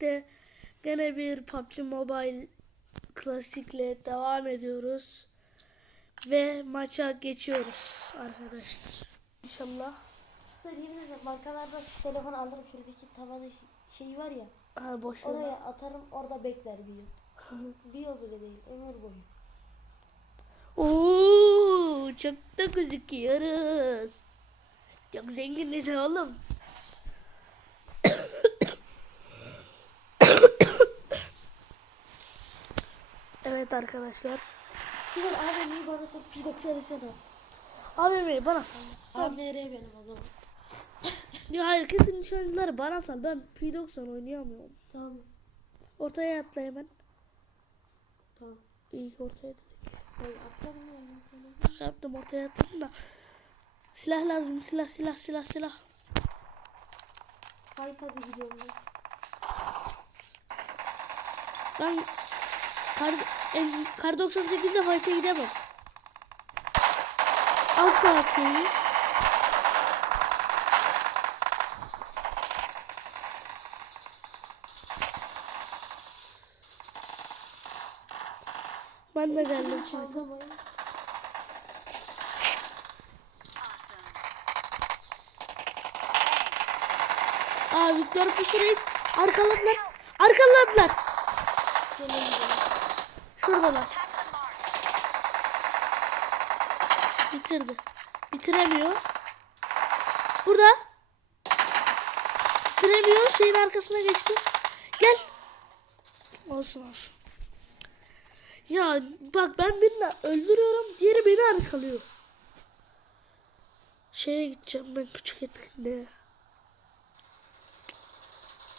de gene bir PUBG Mobile klasikle devam ediyoruz. Ve maça geçiyoruz arkadaşlar. İnşallah. Sen yemin ederim telefon alırım şuradaki tavada şey var ya. Ha boş. Oraya atarım orada bekler bir yıl. bir yıl bile değil ömür boyu. Oo, çok da gözüküyoruz. Çok zenginiz oğlum. evet arkadaşlar. Abi niye bana sen P90 sana? Abi bana sal. AMR benim o zaman. Ya hayır kesin nişancıları bana sal. Ben P90 oynayamıyorum. Tamam. Ortaya atla hemen. Tamam. İyi ki ortaya dedik. Hayır atlarım ya. Yaptım ortaya atladım da. Silah lazım silah silah silah silah. Hayır hadi gidiyorum ben. Kar, en, kar 98'de fight'e gidemem. Al şu AK'yi. Ben de geldim. Çalkamayın. Aa Victor Pusureis arkaladılar. Arkaladılar. Gelin. Şuradalar. Bitirdi. Bitiremiyor. Burada. Bitiremiyor. Şeyin arkasına geçti. Gel. Olsun olsun. Ya bak ben birini öldürüyorum. Diğeri beni arkalıyor. Şeye gideceğim ben küçük etkinliğe.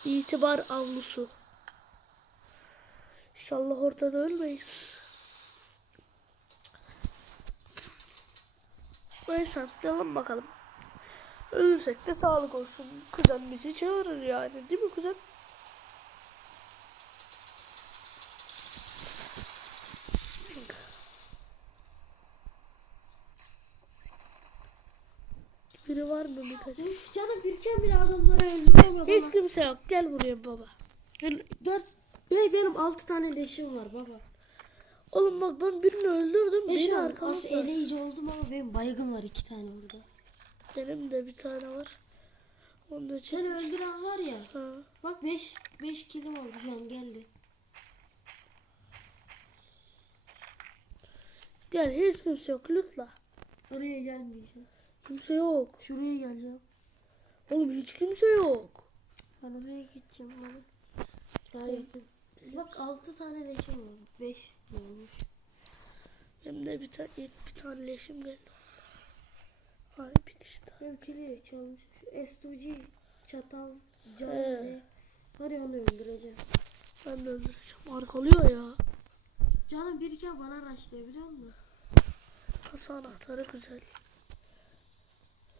İtibar avlusu. İnşallah ortada ölmeyiz. Neyse atlayalım bakalım. Ölürsek de sağlık olsun. Kuzen bizi çağırır yani. Değil mi kuzen? Biri var mı birkaç? Canım birken bile adamları öldürüyor baba. Hiç kimse yok. Gel buraya baba. Dört, Bey benim altı tane leşim var baba. Oğlum bak ben birini öldürdüm. Beş Beni arkaladılar. eleyici oldum ama benim baygın var iki tane burada. Benim de bir tane var. Onu da Seni öldüren var ya. Ha. Bak 5 5 kilim oldu şu an geldi. Gel hiç kimse yok lütfen. Oraya gelmeyeceğim. Kimse yok. Şuraya geleceğim. Oğlum hiç kimse yok. Ben oraya gideceğim. Daha yakın. Bak 6 tane leşim var. 5 olmuş. Benim de bir tane bir tane leşim geldi. Ay bir kişi daha. Benim kili çalmış. Şu S2G çatal can He. ne? Var ya onu öldüreceğim. Ben de öldüreceğim. Arkalıyor ya. Canım birken bana raşlıyor biliyor musun? Kasa anahtarı güzel.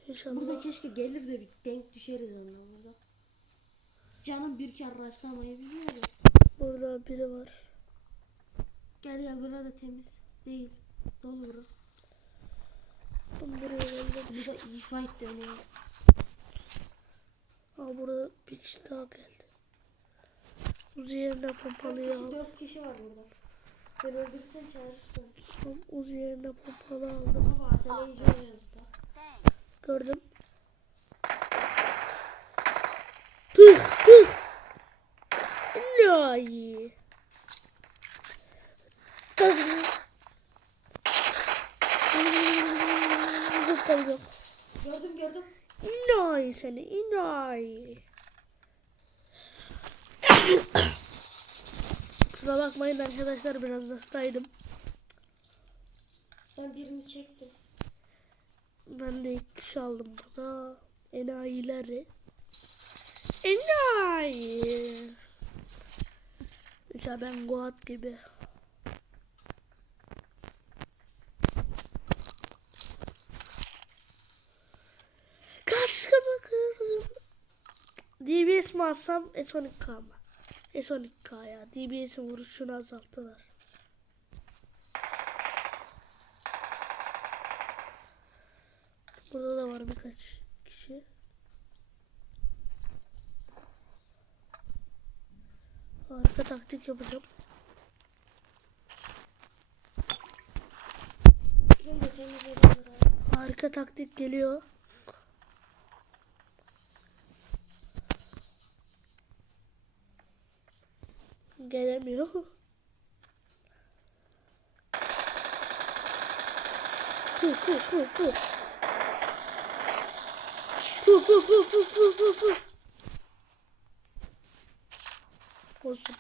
İnşallah. Burada keşke gelir de bir denk düşeriz onunla burada. Canım birken raşlamayı biliyor ya. Burada biri var. Gel gel burada temiz. Değil. Dolu bura. Ben buraya geldim. Burada iyi fight dönüyor. Aa burada bir kişi daha geldi. Uzi yerine pompalıyı aldım. 4 kişi var burada. Ben öldürsen çağırırsın. Son Uzi yerine pompalı aldım. Baba sen iyice oynuyorsun. Gördüm. Püh püh. Zıpladım. Gördüm gördüm. İnay seni inay. Kusura bakmayın arkadaşlar biraz hastaydım. Ben birini çektim. Ben de ilk kişi aldım burada. Enayileri. Enayi. Ya ben Goat gibi. Kaskımı kırdım. DBS mi alsam S12K mı? S12K ya. DBS'in vuruşunu azalttılar. Burada da var birkaç kişi. Harika taktik yapacağım. Harika taktik geliyor. Gelemiyor. Ku ku ku ku. Ku ku ku ku ku ku ku. Olsun.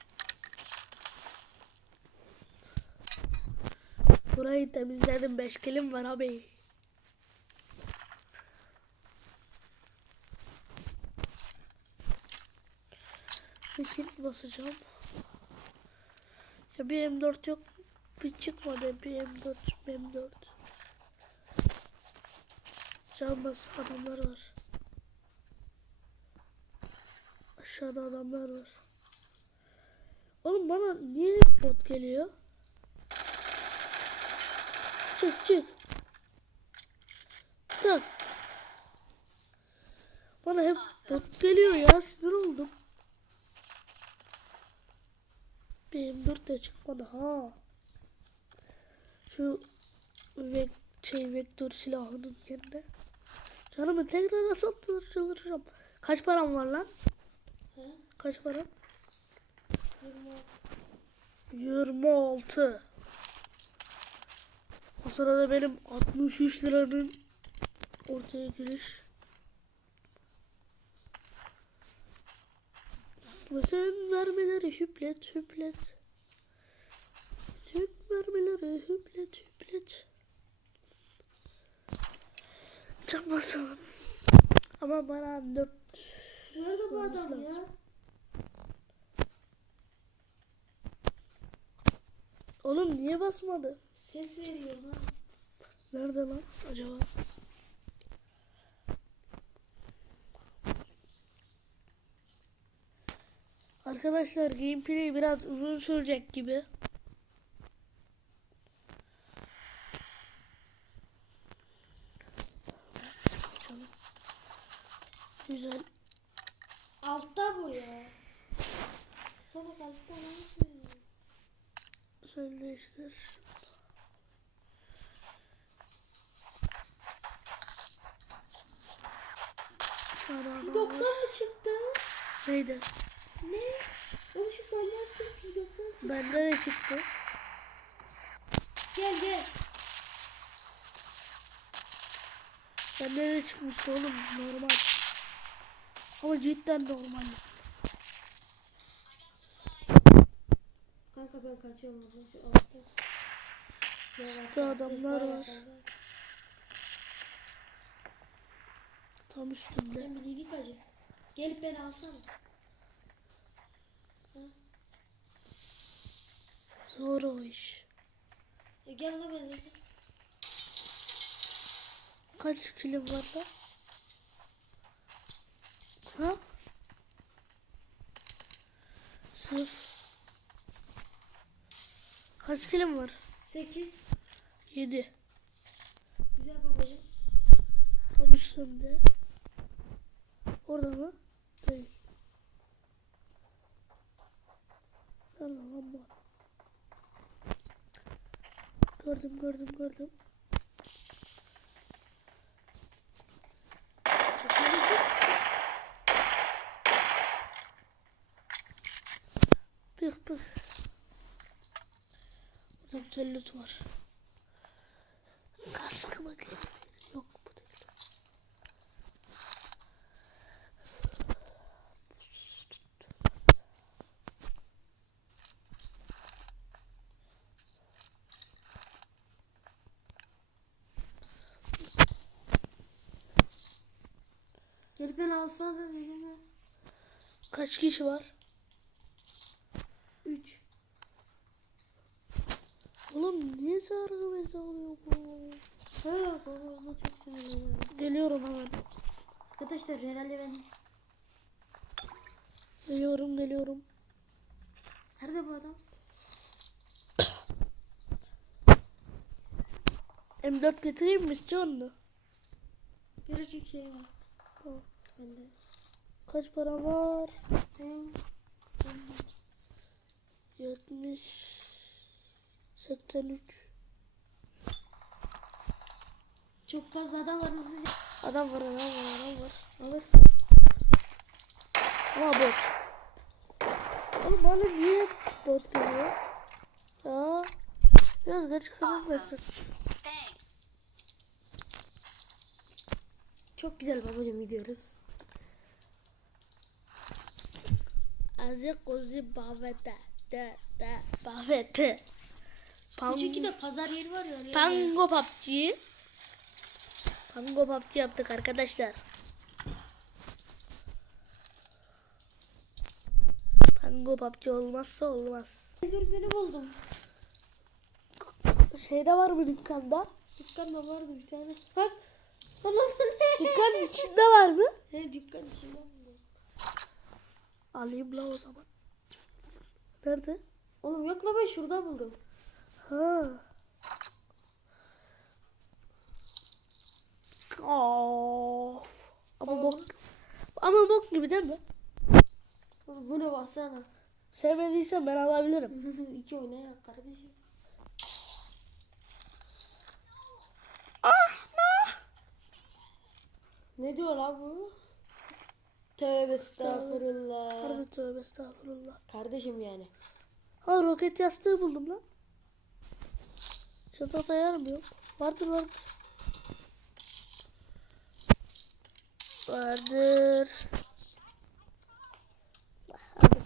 Burayı temizledim. Beş kilim var abi. Peki basacağım. Ya bir M4 yok. Bir çıkmadı. Bir M4. Bir M4. Can bas adamlar var. Aşağıda adamlar var. Oğlum bana niye hep bot geliyor? Çık çık. Tak. Bana hep bot geliyor ya sinir oldum. Benim dört de çıkmadı ha. Şu ve şey vektör silahının yerine. Canımı tekrar satır çalışacağım. Kaç param var lan? Kaç param? Yirmi 26. O sırada benim 63 liranın ortaya giriş. Bütün mermileri hüplet hüplet. Bütün mermileri hüplet hüplet. Can basalım. Ama bana 4 Nerede bu adam ya? Oğlum niye basmadı? Ses veriyor lan. Nerede lan acaba? Arkadaşlar gameplay biraz uzun sürecek gibi. Güzel. Altta bu ya. Salak altta ne? Güzelleştir. Sana 90 mı çıktı? Neydi? Ne? Oğlum şu sandalyede P90 çıktı. Bende de çıktı. Gel gel. Bende de çıkmıştı oğlum normal. Ama cidden normal. Kanka ben kaçıyorum buradan şu altta. Şu adamlar var. Tam üstünde. Ben bir iyilik acı. Gelip beni alsana. Ha? Zor o iş. E gel la ben zaten. Kaç kilim var da? Ha? Kaç kilim var? 8. 7. Güzel babacım. Tam üstünde. Orada mı? Değil. Nerede lan bu? Gördüm gördüm gördüm. Pıh pıh. Loot var. Kaskı bakayım. Yok bu değil. Gelip beni alsana da vereme. Kaç kişi var? Oğlum niye sargı bezi oluyor bu? Ha baba onu çok seviyorum. Geliyorum hemen. Arkadaşlar herhalde ben... Geliyorum geliyorum. Nerede bu adam? M4 getireyim mi istiyor musun? Gerek yok şey var. Tamam. Bende. Kaç para var? Ben... 70 83 Çok fazla adam var hızlıca. Adam var adam var adam var. Alırsın. Ama bot. Oğlum bana niye bot geliyor? Ya. Biraz geç. Thanks. Çok güzel babacım gidiyoruz. Azı kuzi bavete. De de bavete. Çünkü de pazar yeri var ya. oraya. Pango PUBG. Pango PUBG yaptık arkadaşlar. Pango PUBG olmazsa olmaz. Dur beni buldum. Şeyde var mı dükkanda? Dükkanda vardı bir tane. Bak. Oğlum ne? Dükkanın içinde var mı? He dükkan içinde buldum. Alayım la o zaman. Nerede? Oğlum yok la ben şurada buldum. Ha. Of. Ama bok. Ama bok gibi değil mi? Bu ne baksana. Sevmediysen ben alabilirim. İki oynayak kardeşim. Ah Ne diyor la bu? Tövbe estağfurullah. Harbi tövbe estağfurullah. Kardeşim yani. Ha roket yastığı buldum lan. Çatal ayarım yok. Vardır vardır. Vardır. Aldım.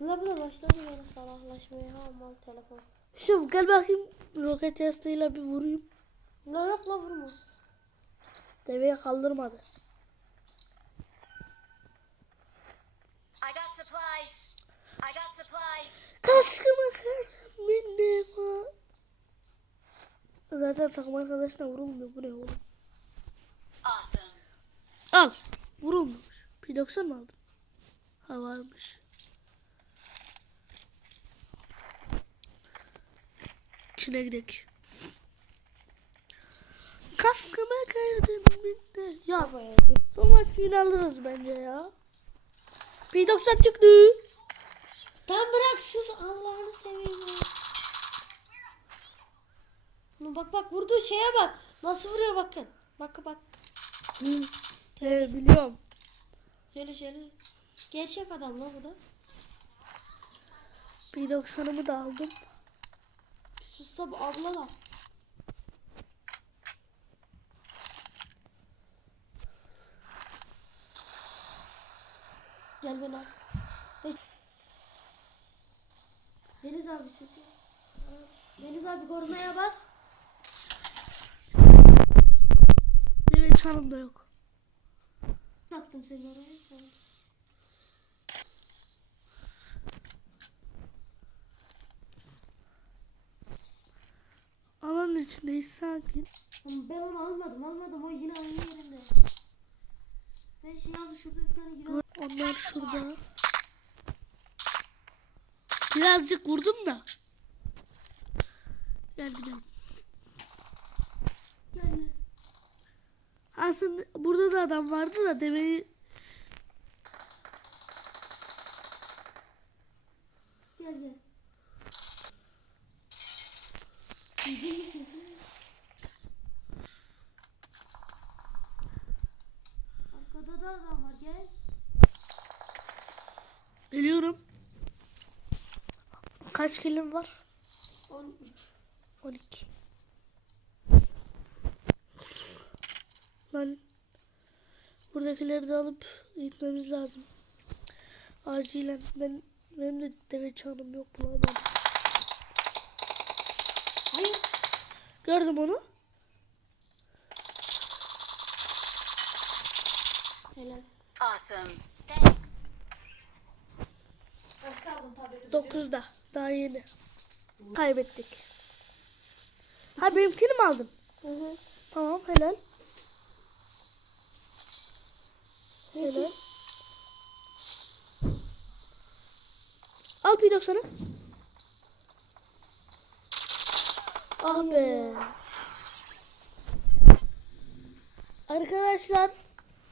La bu da başladı yani salaklaşmaya aman telefon. Şu gel bakayım roket yastığıyla bir vurayım. La yok la vurma. Deveye kaldırmadı. Kaskımı kırdım benim. Zaten takım arkadaşına vurulmuyor. Bu ne oğlum? Awesome. Al. Vurulmuş. P90 mı aldın? Ha varmış. Çin'e gidelim. Kaskımı kırdım bitti. Ya Baba ya. bu maç yine alırız bence ya. P90 çıktı. Tam bırak sus Allah'ını seveyim ya. Bak bak vurduğu şeye bak. Nasıl vuruyor bakın. Bak bak. Evet biliyorum. Şöyle şöyle. Gerçek adam la bu da. P90'ımı da aldım. Bir sussa bu abla da. Gel beni al. De- Deniz abi sütü. Deniz abi korumaya bas. Çanım da yok. Attım seni oraya sen. Alanın içindeyiz sakin. Ama Ben onu almadım almadım o yine aynı yerinde. Ben şey aldım şurada bir tane yine Onlar şurada. Birazcık vurdum da. Gel gidelim. Gel gel. Aslında burada da adam vardı da demeyi Gel gel. Duydun mu sesi? Arkada da adam var gel. geliyorum. Kaç kilim var? 13. 12. Lan buradakileri de alıp gitmemiz lazım. Acilen ben benim de deve çanım yok bulamadım. Hayır. Gördüm onu. Helal. Awesome. Thanks. 9'da. Daha yeni. Kaybettik. Ha benimkini mi aldın? Hı hı. Tamam helal. Helal. Al P90'ı. Ah be. Arkadaşlar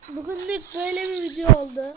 bugünlük böyle bir video oldu.